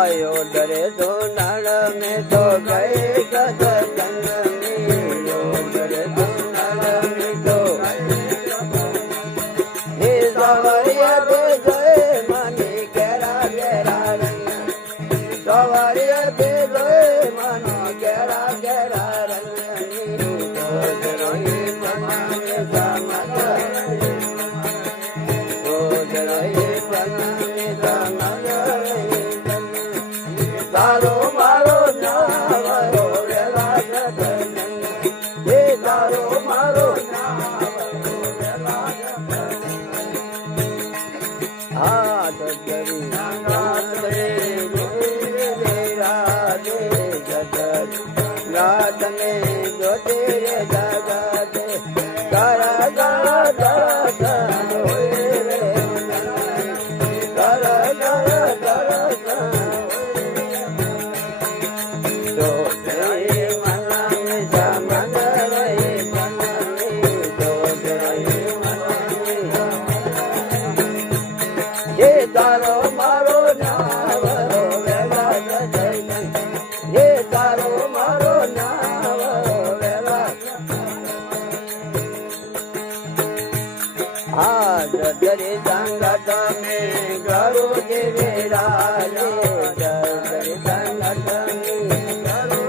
आयो डरे तो नड़ में तो गए सत्संग में यो डरे तो नड़ में तो हे सवरिया दे जय मनी केरा केरा रंग सवरिया दे जय मनी केरा केरा रंग तारो मारो नावरो वेला जगन हे तारो मारो नावरो वेला जगन हाथ करी नाथ रे मेरा दे जगत नाथ ने जो तेरे जगत करा करा करा होए रे करा करा करा तारो मारो नावरो वेला जगन हे तारो मारो नावरो वेला आज दरे संगत में गरु के विराजे दरे संगत में गरु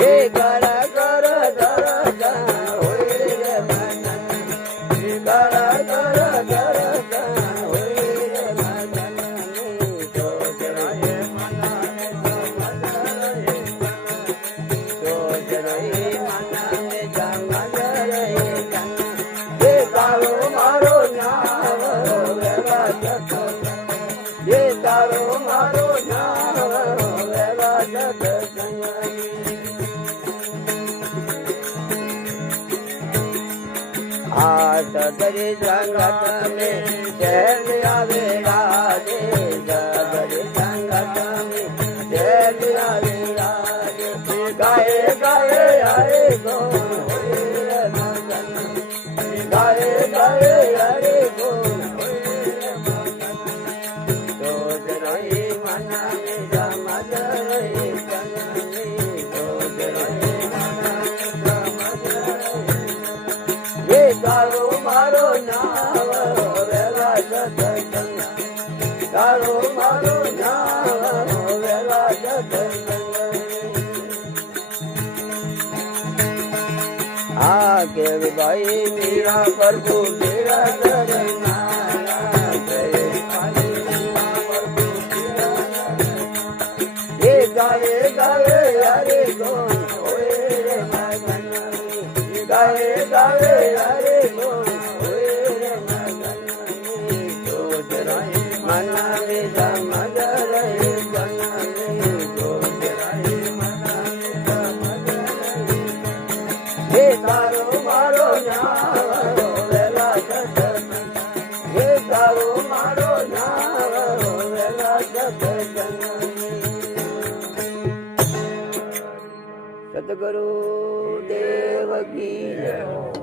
हे कर कर दर्शन होए रे मन कर कर दर्शन तारो मारो नावरो वेला जगन आठ दरी संगत में चैन आवे राजे दरी संगत में चैन आवे राजे गाए गाए हरे गुण होए रे मगन गाए गाए हरे गुण तारो मारो नावरो वेला जगन तारो मारो नावरो वेला जगन आगे भाई मेरा प्रभु मेरा करना ये गाए गाए हरे गुण होए रे मगन गाए गाए हरे गुण होए रे मगन सोच रहे मन में जमग रहे जन में सोच रहे मन में जमग रहे हे तारो मारो नावरो वेला जगन हे तारो मारो नावरो वेला जगन सतगुरु देव की जय।